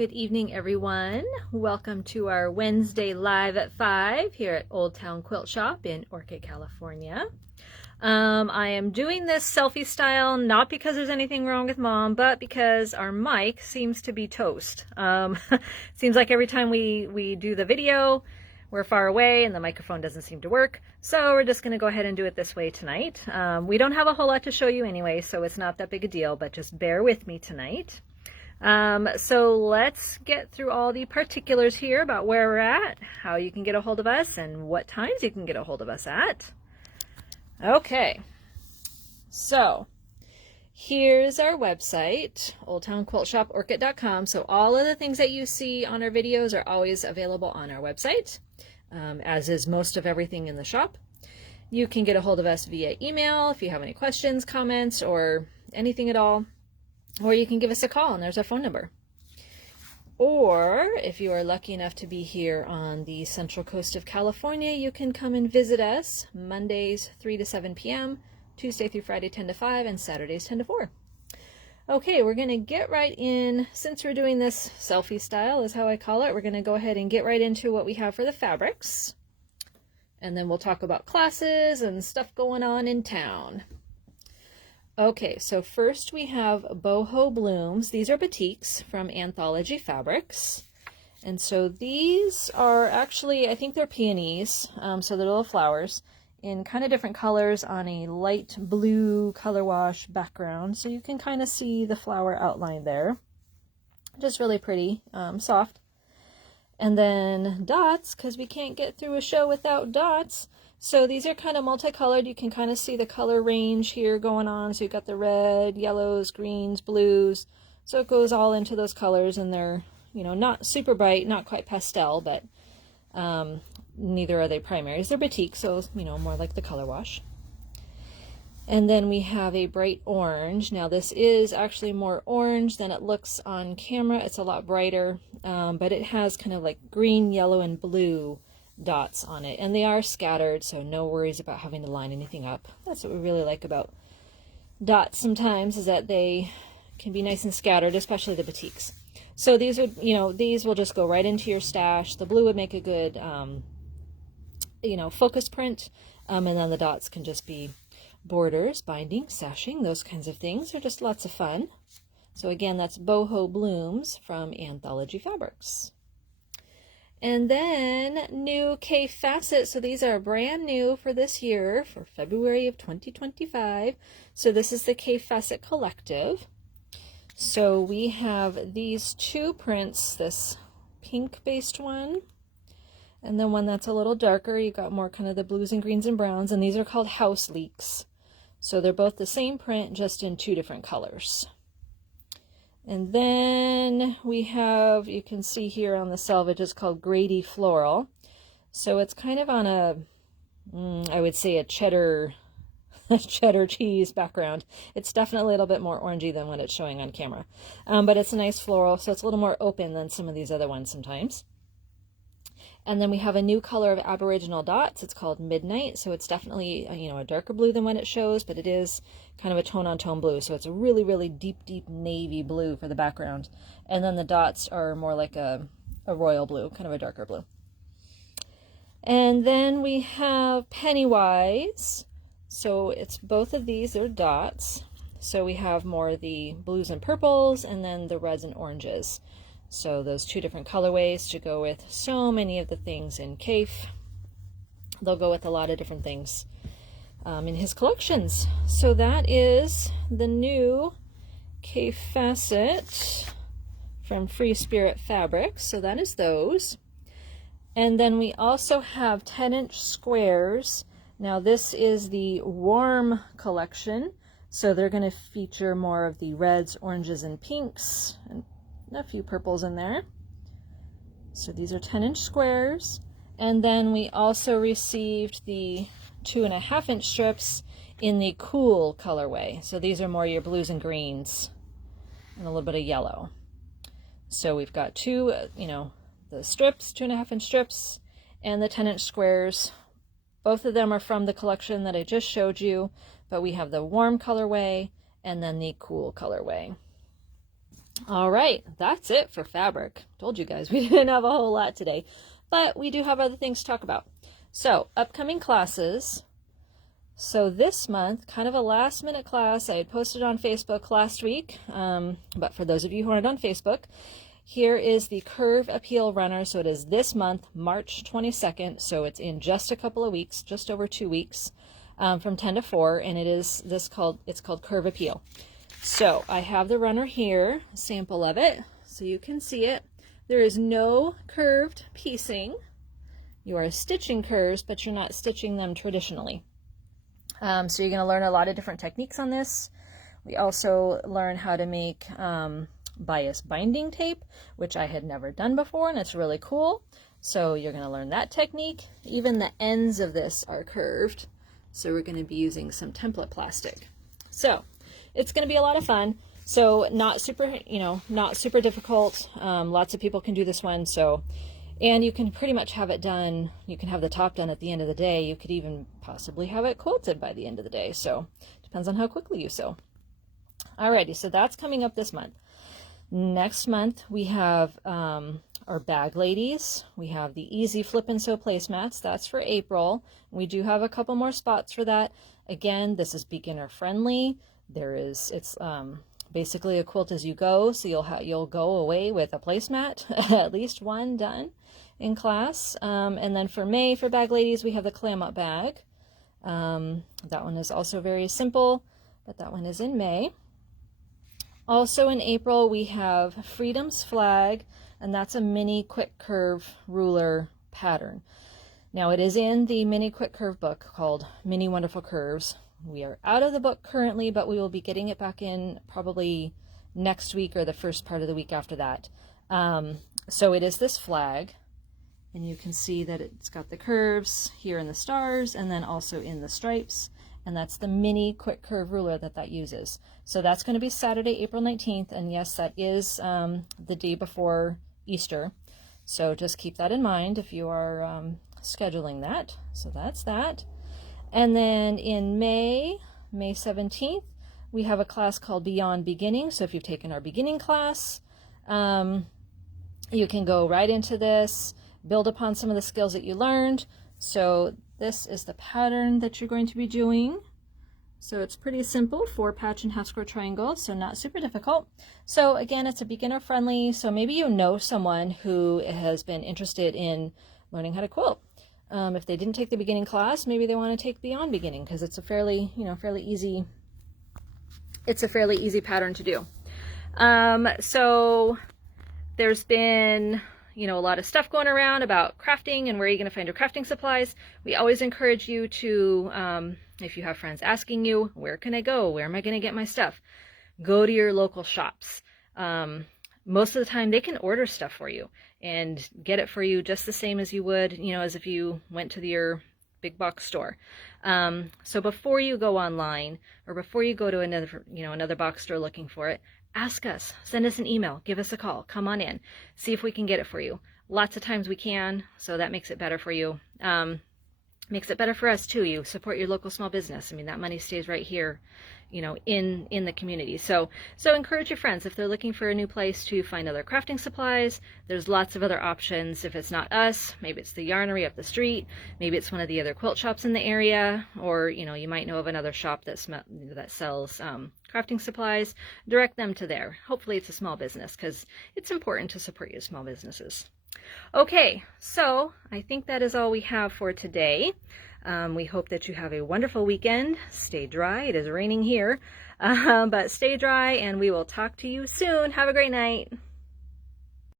Good evening, everyone. Welcome to our Wednesday Live at 5 here at Old Town Quilt Shop in Orchid, California. I am doing this selfie style not because there's anything wrong with Mom, but because our mic seems to be toast. Seems like every time we do the video, we're far away and the microphone doesn't seem to work. So we're just going to go ahead and do it this way tonight. We don't have a whole lot to show you anyway, so it's not that big a deal, but just bear with me tonight. So let's get through all the particulars here about where we're at, how you can get a hold of us, and what times you can get a hold of us at. Okay, so here's our website, oldtownquiltshoporchid.com. So all of the things that you see on our videos are always available on our website, as is most of everything in the shop. You can get a hold of us via email if you have any questions, comments, or anything at all. Or you can give us a call, and there's our phone number. Or if you are lucky enough to be here on the central coast of California, you can come and visit us Mondays 3 to 7 p.m., Tuesday through Friday 10 to 5, and Saturdays 10 to 4. Okay, we're going to get right in. Since we're doing this selfie style is how I call it, we're going to go ahead and get right into what we have for the fabrics. And then we'll talk about classes and stuff going on in town. Okay, so first we have boho blooms. These are batiks from Anthology Fabrics. And so these are actually, I think they're peonies, so they're little flowers in kind of different colors on a light blue color wash background. So you can kind of see the flower outline there. Just really pretty, soft. And then dots, because we can't get through a show without dots. So these are kind of multicolored. You can kind of see the color range here going on. So you've got the red, yellows, greens, blues. So it goes all into those colors, and they're, you know, not super bright, not quite pastel, but neither are they primaries. They're batik, so, you know, more like the color wash. And then we have a bright orange. Now this is actually more orange than it looks on camera. It's a lot brighter, but it has kind of like green, yellow, and blue dots on it, and they are scattered, so no worries about having to line anything up. That's what we really like about dots sometimes, is that they can be nice and scattered, especially the batiks. So these would, you know, these will just go right into your stash. The blue would make a good you know, focus print, and then the dots can just be borders, binding, sashing, those kinds of things. They're just lots of fun. So again, that's boho blooms from Anthology Fabrics. And then new Kaffe Fassett. So these are brand new for this year, for February of 2025. So this is the Kaffe Fassett Collective. So we have these two prints, this pink-based one, and then one that's a little darker. You got more kind of the blues and greens and browns, and these are called House Leeks. So they're both the same print, just in two different colors. And then we have, you can see here on the selvage, it's called Grady Floral. So it's kind of on a, I would say a cheddar cheese background. It's definitely a little bit more orangey than what it's showing on camera. But it's a nice floral, so it's a little more open than some of these other ones sometimes. And then we have a new color of Aboriginal dots. It's called Midnight, so it's definitely, you know, a darker blue than what it shows, but it is kind of a tone-on-tone blue, so it's a really, really deep, deep navy blue for the background. And then the dots are more like a royal blue, kind of a darker blue. And then we have Pennywise. So it's both of these are dots. So we have more the blues and purples, and then the reds and oranges. So those two different colorways to go with so many of the things in Kaffe. They'll go with a lot of different things in his collections. So that is the new Kaffe Fassett from Free Spirit Fabrics. So that is those. And then we also have 10-inch squares. Now this is the warm collection. So they're going to feature more of the reds, oranges, and pinks, and a few purples in there. So these are 10-inch squares. And then we also received the 2.5-inch strips in the cool colorway. So these are more your blues and greens and a little bit of yellow. So we've got two, you know, the strips, 2.5-inch strips, and the 10-inch squares. Both of them are from the collection that I just showed you, but we have the warm colorway and then the cool colorway. All right, that's it for fabric. Told you guys we didn't have a whole lot today, but we do have other things to talk about. So, upcoming classes. So this month, kind of a last minute class, I had posted on Facebook last week, but for those of you who aren't on Facebook, here is the Curve Appeal Runner. So it is this month, March 22nd, so it's in just a couple of weeks, just over 2 weeks, from 10 to 4, and it's called Curve Appeal. So I have the runner here, a sample of it, so you can see it. There is no curved piecing. You are stitching curves, but you're not stitching them traditionally. So you're going to learn a lot of different techniques on this. We also learn how to make bias binding tape, which I had never done before, and it's really cool. So you're going to learn that technique. Even the ends of this are curved, so we're going to be using some template plastic. So it's going to be a lot of fun. So not super difficult. Lots of people can do this one. And you can pretty much have it done. You can have the top done at the end of the day. You could even possibly have it quilted by the end of the day. So depends on how quickly you sew. Alrighty, so that's coming up this month. Next month we have our bag ladies. We have the easy flip and sew placemats. That's for April. We do have a couple more spots for that. Again, this is beginner friendly. It's basically a quilt as you go, so you'll go away with a placemat, at least one done in class. And then for May, for bag ladies, we have the clam up bag. That one is also very simple, but that one is in May. Also in April, we have Freedom's Flag, and that's a mini quick curve ruler pattern. Now it is in the mini quick curve book called Mini Wonderful Curves. We are out of the book currently, but we will be getting it back in probably next week or the first part of the week after that. So it is this flag, and you can see that it's got the curves here in the stars and then also in the stripes, and that's the mini quick curve ruler that uses. So that's going to be Saturday, April 19th, and yes, that is the day before Easter. So just keep that in mind if you are scheduling that. So that's that. And then in May 17th, we have a class called Beyond Beginning. So if you've taken our beginning class, you can go right into this, build upon some of the skills that you learned. So this is the pattern that you're going to be doing. So it's pretty simple, 4 patch and half square triangle, so not super difficult. So again, it's a beginner friendly, so maybe you know someone who has been interested in learning how to quilt. If they didn't take the beginning class, maybe they want to take Beyond Beginning, because it's a fairly easy pattern to do. So there's been a lot of stuff going around about crafting and where you're going to find your crafting supplies. We always encourage you to, if you have friends asking you, where can I go? Where am I going to get my stuff? Go to your local shops. Most of the time they can order stuff for you and get it for you just the same as you would, as if you went to your big box store. So before you go online or before you go to another box store looking for it, ask us, send us an email, give us a call, come on in, see if we can get it for you. Lots of times we can, so that makes it better for you. Makes it better for us too. You support your local small business. I mean, that money stays right here, in the community. So encourage your friends if they're looking for a new place to find other crafting supplies. There's lots of other options. If it's not us, maybe it's the yarnery up the street, maybe it's one of the other quilt shops in the area, or you might know of another shop that sells crafting supplies. Direct them to there. Hopefully it's a small business, because it's important to support your small businesses. Okay, so I think that is all we have for today. We hope that you have a wonderful weekend. Stay dry. It is raining here, but stay dry, and we will talk to you soon. Have a great night.